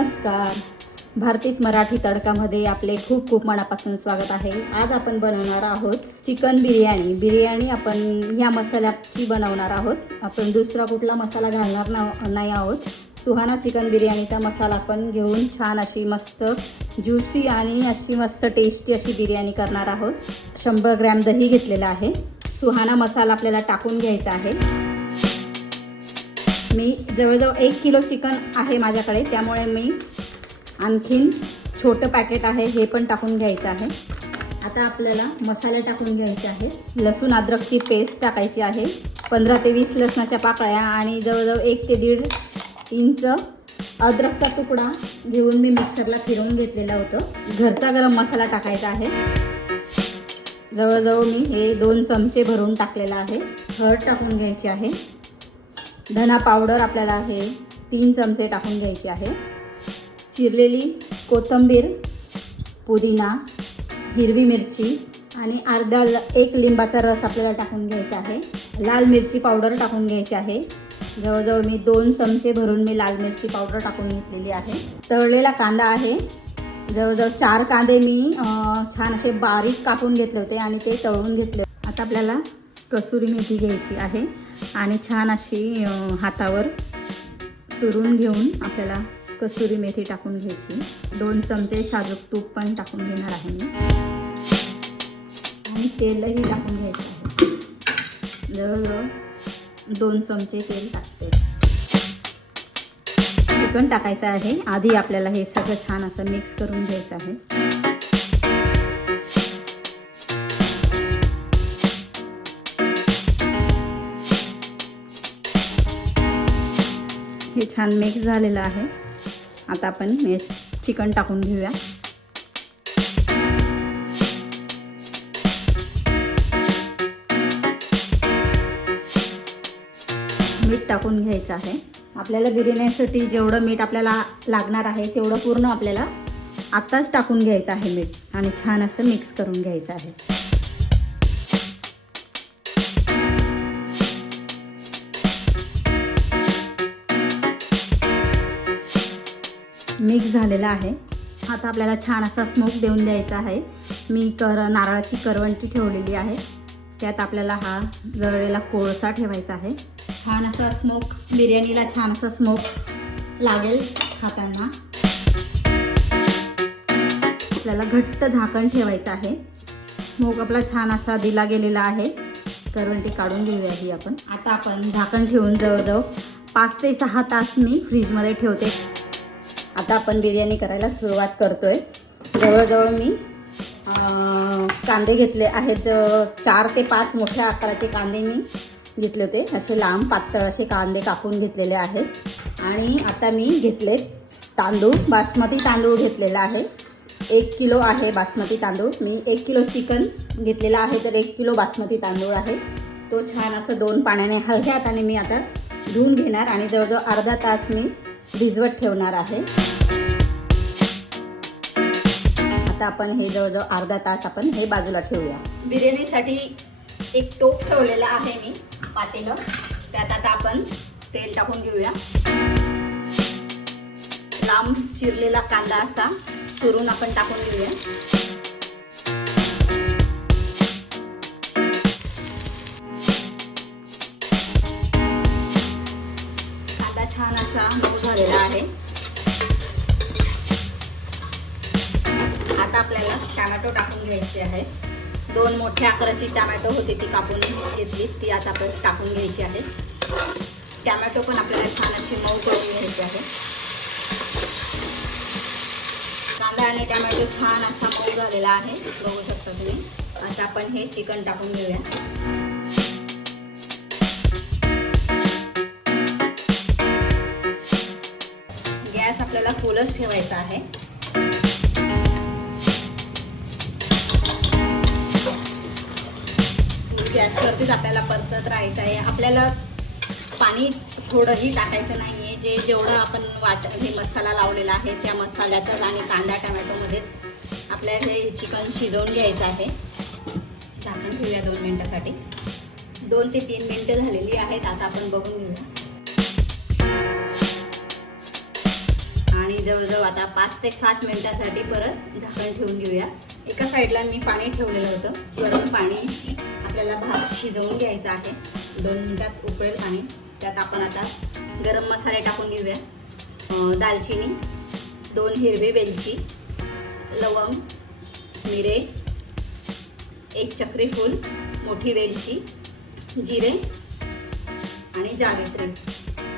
नमस्कार. भारतीस मराठी तडकामध्ये आपले खूप खूप मनापासून स्वागत आहे. आज आपण बनवणार आहोत चिकन बिर्याणी. बिर्याणी आपण ह्या मसाल्याची बनवणार आहोत. आपण दुसरा कुठला मसाला घालणार ना नाही आहोत. सुहाना चिकन बिर्याणीचा मसाला आपण घेऊन छान अशी मस्त ज्युसी आणि अशी मस्त टेस्टी अशी बिर्याणी करणार आहोत. शंभर ग्रॅम दही घेतलेला आहे. सुहाना मसाला आपल्याला टाकून घ्यायचा आहे. मी जवळजवळ एक किलो चिकन आहे माझ्याकडे त्यामुळे मी आणखीन छोटं पॅकेट आहे हे पण टाकून घ्यायचं आहे. आता आपल्याला मसाले टाकून घ्यायचे आहे लसूण अद्रकची पेस्ट टाकायची आहे. पंधरा ते वीस लसणाच्या पाकळ्या आणि जवळजवळ एक ते दीड इंच अद्रकचा तुकडा घेऊन मी मिक्सरला फिरवून घेतलेला होतं. घरचा गरम मसाला टाकायचा आहे. जवळजवळ मी हे दोन चमचे भरून टाकलेला आहे. हळद टाकून घ्यायची आहे. धना पावडर आपल्याला हे तीन चमचे टाकून घ्यायचे आहे. चिरलेली कोथिंबीर पुदिना हिरवी मिरची आणि अर्धा ल एक लिंबाचा रस आपल्याला टाकून घ्यायचा आहे. लाल मिरची पावडर टाकून घ्यायची आहे. जवळजवळ मी दोन चमचे भरून मी लाल मिरची पावडर टाकून घेतलेली आहे. तळलेला कांदा आहे. जवळजवळ चार कांदे मी छान असे बारीक कापून घेतले होते आणि ते तळून घेतले. आता आपल्याला कसुरी मेथी घ्यायची आहे आणि छान अशी हातावर चुरून घेऊन आपल्याला कसुरी मेथी टाकून घ्यायची. दोन चमचे साजूक तूप पण टाकून घेणार आहे मी. आणि तेलही टाकून घ्यायचं आहे. जवळजवळ दोन चमचे तेल टाकते. चिकन टाकायचं आहे. आधी आपल्याला हे सगळं छान असं मिक्स करून घ्यायचं आहे. छान मिक्स झालेलं आहे. आता आपण हे चिकन टाकून घेऊया. मीठ टाकून घ्यायचं आहे. आपल्याला बिर्याणीसाठी जेवढं मीठ आपल्याला लागणार आहे तेवढं पूर्ण आपल्याला आत्ताच टाकून घ्यायचं आहे मीठ. आणि छान असं मिक्स करून घ्यायचं आहे. मिक्स झालेला आहे. आता आपल्याला छान असा स्मोक देऊन द्यायचा आहे. मी कर नारळाची करवंटी ठेवलेली आहे. त्यात आपल्याला हा जळलेला कोळसा ठेवायचा आहे. छान असा स्मोक बिर्याणीला छान असा स्मोक लागेल खाताना. आपल्याला घट्ट झाकण ठेवायचं आहे. स्मोक आपला छान असा दिला गेलेला आहे. करवंटी काढून घेऊया ही आपण. आता आपण झाकण ठेवून जवळजवळ पाच ते सहा तास मी फ्रीजमध्ये ठेवते. आता आपण बिर्याणी करायला सुरुवात करतो आहे जवळजवळ मी कांदे घेतले आहेत चार ते पाच मोठ्या आकाराचे कांदे मी घेतले होते. असे लांब पातळ असे कांदे कापून घेतलेले आहेत. आणि आता मी घेतले तांदूळ बासमती तांदूळ घेतलेला आहे. एक किलो आहे बासमती तांदूळ. मी एक किलो चिकन घेतलेला आहे तर एक किलो बासमती तांदूळ आहे. तो छान असं दोन पाण्याने हलक्या हाताने मी आता धुवून घेणार आणि जवळजवळ अर्धा तास मी भिजवत ठेवणार आहे. आता आपण हे जवळजवळ अर्धा तास आपण हे बाजूला ठेवूया. बिर्याणीसाठी एक टोप ठेवलेला आहे मी पातेलं. त्यात आता आपण तेल टाकून घेऊया. लांब चिरलेला कांदा असा चुरून आपण टाकून घेऊया. कांदा छान असा मऊ झालेला आहे. आता आपल्याला टॅमॅटो टाकून घ्यायची आहे. दोन मोठ्या आकाराची टॅमॅटो होती ती कापून घेतली. ती आता आपण टाकून घ्यायची आहे. टॅमॅटो पण आपल्याला छान अशी मऊ करून घ्यायची आहे. कांदा आणि टॅमॅटो छान असा मऊ झालेला आहे. बघू शकता तुम्ही. आता आपण हे चिकन टाकून घेऊया. गॅस आपल्याला फुलच ठेवायचा आहे. गॅसवरतीच आपल्याला परतत राहायचं आहे. आपल्याला पाणी थोडंही टाकायचं नाही आहे जे जेवढं आपण वाट हे मसाला लावलेला आहे त्या मसाल्यातच आणि कांदा टमॅटोमध्येच आपल्याला हे चिकन शिजवून घ्यायचं आहे. झाकण ठेवूया दोन मिनटासाठी. दोन ते तीन मिनटं झालेली आहेत. आता आपण बघून घेऊया. आणि जवळजवळ आता पाच ते सात मिनटासाठी परत झाकण ठेवून घेऊया. एका साईडला मी पाणी ठेवलेलं होतं. गरम पाणी आपल्याला भात शिजवून घ्यायचा आहे. दोन मिनिटात उकळेल पाणी. त्यात आपण आता गरम मसाले टाकून घेऊया. दालचिनी दोन हिरवी वेलची लवंग मिरे एक चक्री फूल मोठी वेलची जिरे आणि जावेत्री.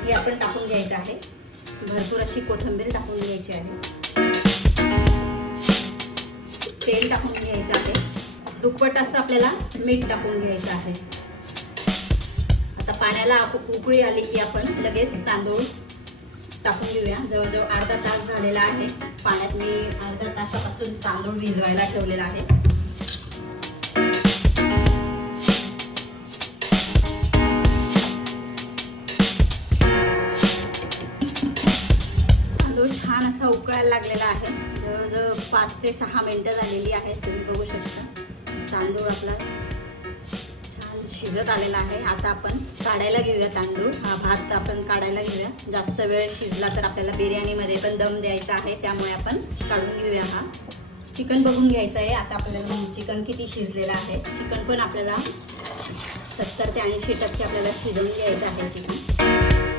हे आपण टाकून घ्यायचं आहे. भरपूर अशी कोथिंबीर टाकून घ्यायची आहे. तेल टाकून घ्यायचं आहे. दुप्पट असं आपल्याला मीठ टाकून घ्यायचं आहे. आता पाण्याला उकळी आली की आपण लगेच तांदूळ टाकून घेऊया. जवळजवळ अर्धा तास झालेला आहे. पाण्यात मी अर्धा तासापासून तांदूळ भिजवायला ठेवलेला आहे. छान असा उकळायला लागलेला आहे. जवळजवळ पाच ते सहा मिनटं झालेली आहेत तुम्ही बघू शकता. तांदूळ आपला छान शिजत आलेला आहे. आता आपण काढायला घेऊया तांदूळ. हा भात आपण काढायला घेऊया. जास्त वेळ शिजला तर आपल्याला बिर्याणीमध्ये पण दम द्यायचा आहे. त्यामुळे आपण काढून घेऊया हा. चिकन बघून घ्यायचं आहे. आता आपल्याला चिकन किती शिजलेलं आहे. चिकन पण आपल्याला सत्तर ते ऐंशी टक्के आपल्याला शिजवून घ्यायचं आहे. चिकन.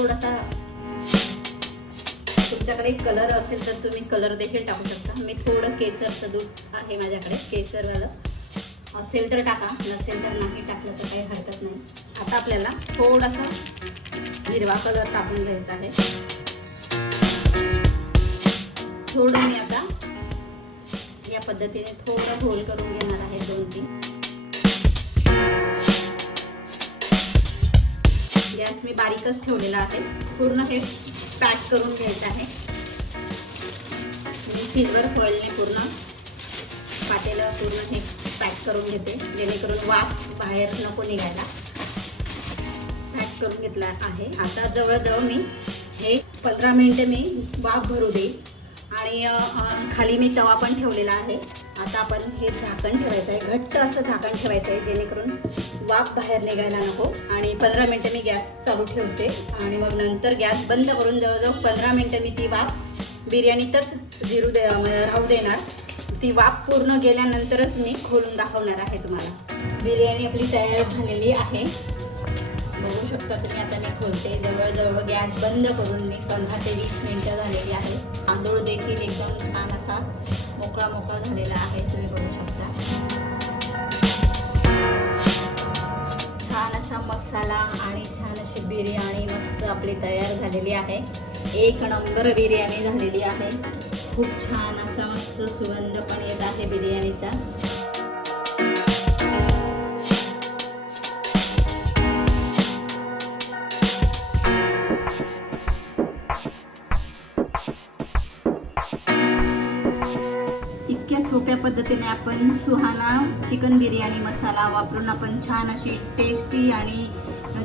थोडासा तुमच्याकडे कलर असेल तर तुम्ही कलर देखील टाकू शकता. मी थोडं केसरचं दूध आहे माझ्याकडे. केसरवालं असेल तर टाका नसेल तर नाही टाकलं तर काही हरकत नाही. आता आपल्याला थोडासा हिरवा कलर टाकून घ्यायचा आहे. थोडं मी आता या पद्धतीने थोडं घोल करून घेणार आहे दोन तीन गॅस मी बारीकच ठेवलेला आहे. पूर्ण हे पॅक करून घ्यायचं आहे. मी सिल्वर फॉईलने पूर्ण पातेलं पूर्ण हे पॅक करून घेते. जेणेकरून वाफ बाहेर नको निघायला. पॅक करून घेतला आहे. आता जवळजवळ मी हे पंधरा मिनिटं मी वाफ भरू देईल. आणि खाली मी तवा पण ठेवलेला आहे. आता आपण हे झाकण ठेवायचं आहे. घट्ट असं झाकण ठेवायचं आहे जेणेकरून वाफ बाहेर निघायला नको. आणि पंधरा मिनटं मी गॅस चालू ठेवते. आणि मग नंतर गॅस बंद करून जवळजवळ पंधरा मिनटं मी ती वाफ बिर्याणीतच जिरू दे राहू देणार. ती वाफ पूर्ण गेल्यानंतरच मी खोलून दाखवणार आहे तुम्हाला. बिर्याणी आपली तयार झालेली आहे. बघू शकता तुम्ही. आता मी खोलते. जवळजवळ गॅस बंद करून मी पंधरा ते वीस मिनटं झालेली आहे. तांदूळ देखील एकदम छान असा मोकळा मोकळा झालेला आहे. तुम्ही बघू शकता. छान असा मसाला आणि छान अशी बिर्याणी मस्त आपली तयार झालेली आहे. एक नंबर बिर्याणी झालेली आहे. खूप छान असा मस्त सुगंध पण येत आहे बिर्याणीचा. पद्धतीने आपण सुहाना चिकन बिर्याणी मसाला वापरून आपण छान अशी टेस्टी आणि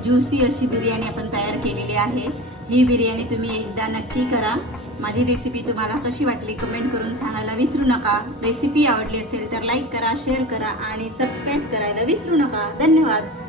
ज्युसी अशी बिर्याणी आपण तयार केलेली आहे. ही बिर्याणी तुम्ही एकदा नक्की करा. माझी रेसिपी तुम्हाला कशी वाटली कमेंट करून सांगायला विसरू नका. रेसिपी आवडली असेल तर लाईक करा शेअर करा आणि सबस्क्राईब करायला विसरू नका. धन्यवाद.